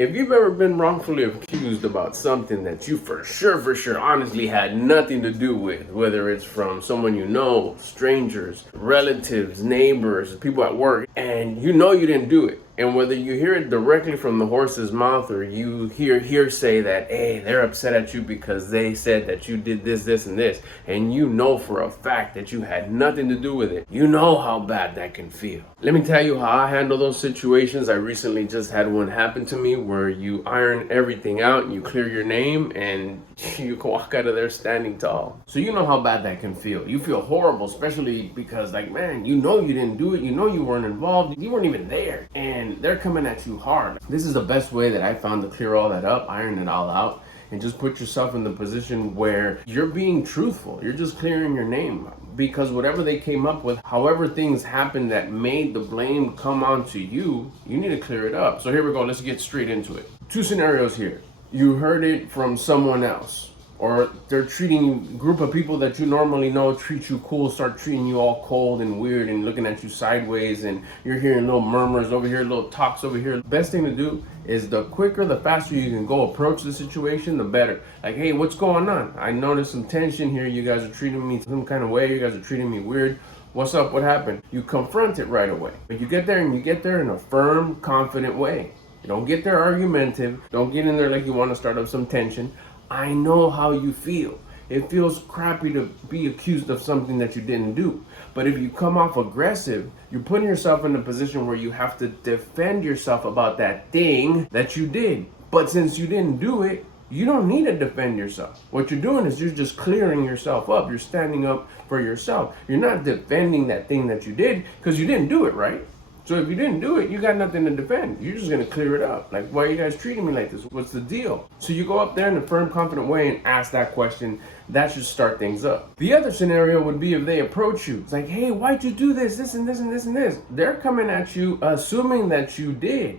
If you've ever been wrongfully accused about something that you for sure, honestly had nothing to do with, whether it's from someone you know, strangers, relatives, neighbors, people at work, and you know you didn't do it, and whether you hear it directly from the horse's mouth or you hear hearsay that, hey, they're upset at you because they said that you did this, and this, and you know for a fact that you had nothing to do with it, you know how bad that can feel. Let me tell you how I handle those situations. I recently just had one happen to me where you iron everything out and you clear your name and you can walk out of there standing tall. So you know how bad that can feel. You feel horrible, especially because, like, man, you know you didn't do it. You know you weren't involved. You weren't even there. And they're coming at you hard. This is the best way that I found to clear all that up, iron it all out, and just put yourself in the position where you're being truthful. You're just clearing your name. Because whatever they came up with, however things happened that made the blame come onto you, you need to clear it up. So here we go. Let's get straight into it. Two scenarios here. You heard it from someone else, or they're treating you, group of people that you normally know treat you cool, start treating you all cold and weird and looking at you sideways, and you're hearing little murmurs over here, little talks over here. Best thing to do is the quicker, the faster you can go approach the situation, the better. Like, hey, what's going on? I noticed some tension here. You guys are treating me some kind of way. You guys are treating me weird. What's up? What happened? You confront it right away. But you get there in a firm, confident way. You don't get there argumentative. Don't get in there like you want to start up some tension. I know how you feel. It feels crappy to be accused of something that you didn't do. But if you come off aggressive, you're putting yourself in a position where you have to defend yourself about that thing that you did. But since you didn't do it, you don't need to defend yourself. What you're doing is you're just clearing yourself up. You're standing up for yourself. You're not defending that thing that you did because you didn't do it, right? So if you didn't do it, you got nothing to defend. You're just going to clear it up. Like, why are you guys treating me like this? What's the deal? So you go up there in a firm, confident way and ask that question. That should start things up. The other scenario would be if they approach you. It's like, hey, why'd you do this, this, and this, and this, and this? They're coming at you assuming that you did.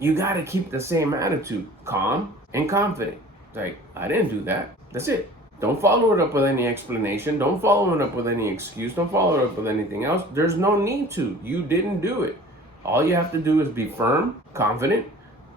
You got to keep the same attitude, calm and confident. Like, I didn't do that. That's it. Don't follow it up with any explanation. Don't follow it up with any excuse. Don't follow it up with anything else. There's no need to. You didn't do it. All you have to do is be firm, confident,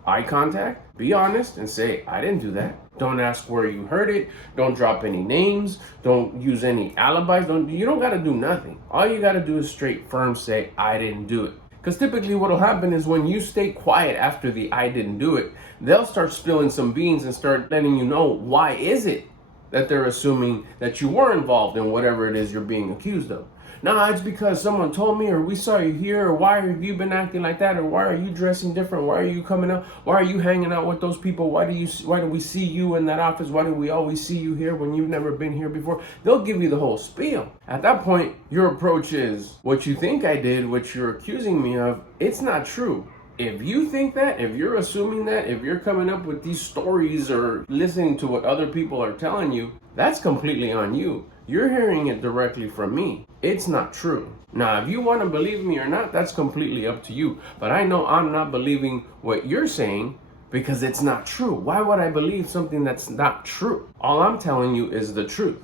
eye contact, be honest, and say, I didn't do that. Don't ask where you heard it. Don't drop any names. Don't use any alibis. You don't got to do nothing. All you got to do is straight, firm, say, I didn't do it. Because typically what will happen is when you stay quiet after the I didn't do it, they'll start spilling some beans and start letting you know why is it that they're assuming that you were involved in whatever it is you're being accused of. No, it's because someone told me, or we saw you here, or why have you been acting like that, or why are you dressing different? Why are you coming out? Why are you hanging out with those people? Why do we see you in that office? Why do we always see you here when you've never been here before? They'll give you the whole spiel. At that point, your approach is, what you think I did, what you're accusing me of, it's not true. If you think that, if you're assuming that, if you're coming up with these stories or listening to what other people are telling you, that's completely on you. You're hearing it directly from me. It's not true. Now, if you want to believe me or not, that's completely up to you. But I know I'm not believing what you're saying because it's not true. Why would I believe something that's not true? All I'm telling you is the truth.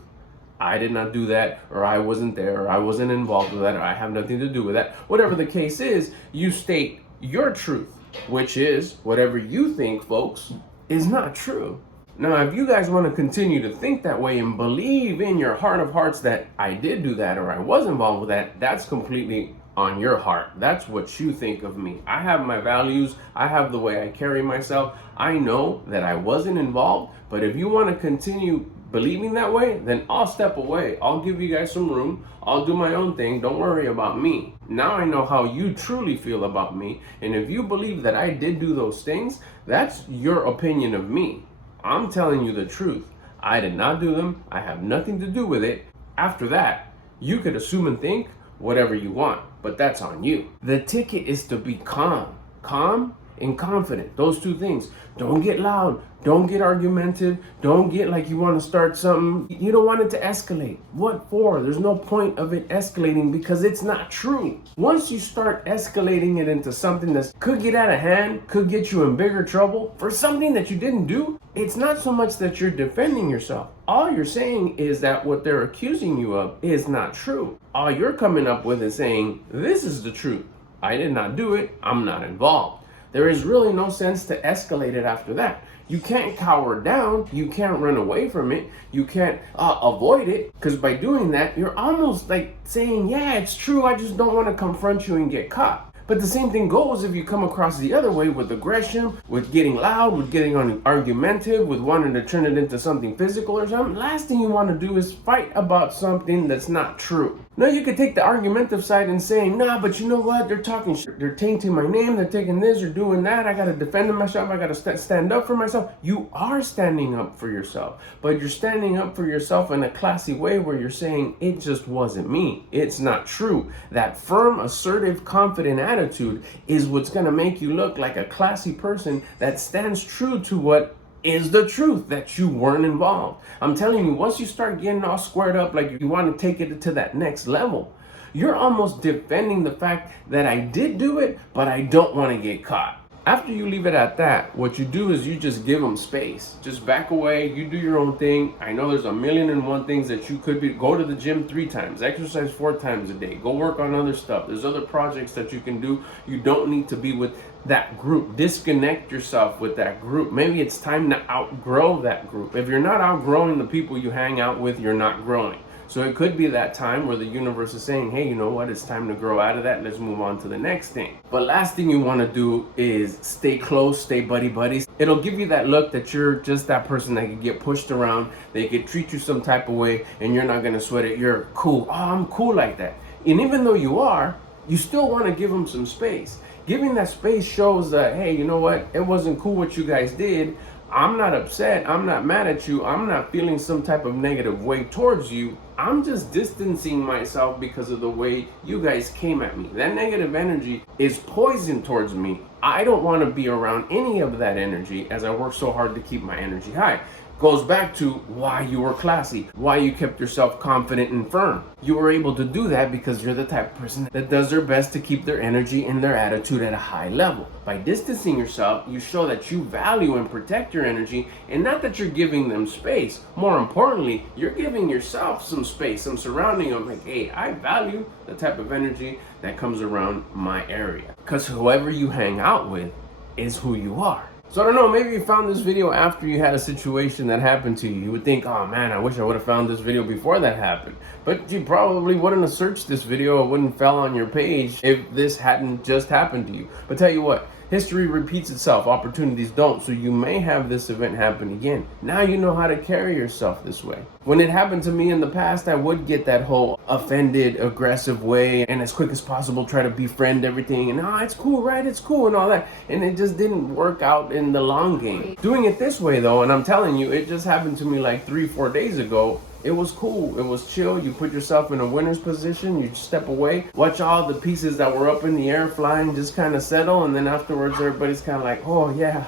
I did not do that, or I wasn't there, or I wasn't involved with that, or I have nothing to do with that. Whatever the case is, you state your truth, which is whatever you think, folks, is not true. Now, if you guys want to continue to think that way and believe in your heart of hearts that I did do that or I was involved with that, that's completely on your heart. That's what you think of me. I have my values. I have the way I carry myself. I know that I wasn't involved, but if you want to continue believing that way, then I'll step away. I'll give you guys some room. I'll do my own thing. Don't worry about me. Now I know how you truly feel about me. And if you believe that I did do those things, that's your opinion of me. I'm telling you the truth. I did not do them. I have nothing to do with it. After that, you could assume and think whatever you want, but that's on you. The ticket is to be calm. Calm and confident. Those two things. Don't get loud. Don't get argumentative. Don't get like you want to start something. You don't want it to escalate. What for? There's no point of it escalating because it's not true. Once you start escalating it into something that could get out of hand, could get you in bigger trouble for something that you didn't do, it's not so much that you're defending yourself. All you're saying is that what they're accusing you of is not true. All you're coming up with is saying, this is the truth. I did not do it. I'm not involved. there is really no sense to escalate it after that. You can't cower down, you can't run away from it, you can't avoid it, because by doing that, you're almost like saying, yeah, it's true, I just don't want to confront you and get caught. But the same thing goes if you come across the other way with aggression, with getting loud, with getting argumentative, with wanting to turn it into something physical or something. Last thing you want to do is fight about something that's not true. Now you could take the argumentative side and saying, nah, but you know what? They're talking shit. They're tainting my name. They're taking this. They're doing that. I got to defend myself. I got to stand up for myself. You are standing up for yourself, but you're standing up for yourself in a classy way where you're saying, it just wasn't me. It's not true. That firm, assertive, confident attitude is what's going to make you look like a classy person that stands true to what is the truth, that you weren't involved. I'm telling you, once you start getting all squared up, like you want to take it to that next level, you're almost defending the fact that I did do it, but I don't want to get caught. After you leave it at that, what you do is you just give them space. Just back away, you do your own thing. I know there's 1,000,001 things that you could be. Go to the gym 3 times, exercise 4 times a day, go work on other stuff. There's other projects that you can do. You don't need to be with that group. Disconnect yourself with that group. Maybe it's time to outgrow that group. If you're not outgrowing the people you hang out with, you're not growing. So it could be that time where the universe is saying, hey, you know what? It's time to grow out of that. Let's move on to the next thing. But last thing you want to do is stay close, stay buddy buddies. It'll give you that look that you're just that person that could get pushed around. They could treat you some type of way and you're not going to sweat it. You're cool. Oh, I'm cool like that. And even though you are, you still want to give them some space. Giving that space shows that, hey, you know what? It wasn't cool what you guys did. I'm not upset. I'm not mad at you. I'm not feeling some type of negative way towards you. I'm just distancing myself because of the way you guys came at me. That negative energy is poison towards me. I don't want to be around any of that energy as I work so hard to keep my energy high. Goes back to why you were classy, why you kept yourself confident and firm. You were able to do that because you're the type of person that does their best to keep their energy and their attitude at a high level. By distancing yourself, you show that you value and protect your energy, and not that you're giving them space. More importantly, you're giving yourself some space, some surrounding of like, hey, I value the type of energy that comes around my area. Because whoever you hang out with is who you are. So I don't know, maybe you found this video after you had a situation that happened to you. You would think, oh man, I wish I would have found this video before that happened. But you probably wouldn't have searched this video or wouldn't fell on your page if this hadn't just happened to you. But tell you what, history repeats itself, opportunities don't. So you may have this event happen again. Now you know how to carry yourself this way. When it happened to me in the past, I would get that whole offended, aggressive way and as quick as possible try to befriend everything and it's cool, right? It's cool and all that. And it just didn't work out in the long game. Doing it this way though, and I'm telling you, it just happened to me like 3-4 days ago. It was cool. It was chill. You put yourself in a winner's position. You step away, watch all the pieces that were up in the air flying just kind of settle. And then afterwards, everybody's kind of like, oh yeah,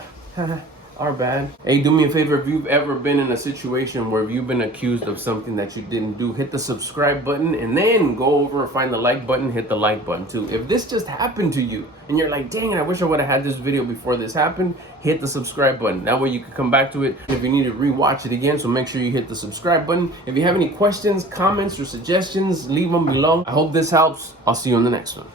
our bad. Hey, do me a favor. If you've ever been in a situation where you've been accused of something that you didn't do, hit the subscribe button and then go over and find the like button, hit the like button too. If this just happened to you and you're like, dang it, I wish I would have had this video before this happened, hit the subscribe button. That way you can come back to it if you need to rewatch it again. So make sure you hit the subscribe button. If you have any questions, comments, or suggestions, leave them below. I hope this helps. I'll see you on the next one.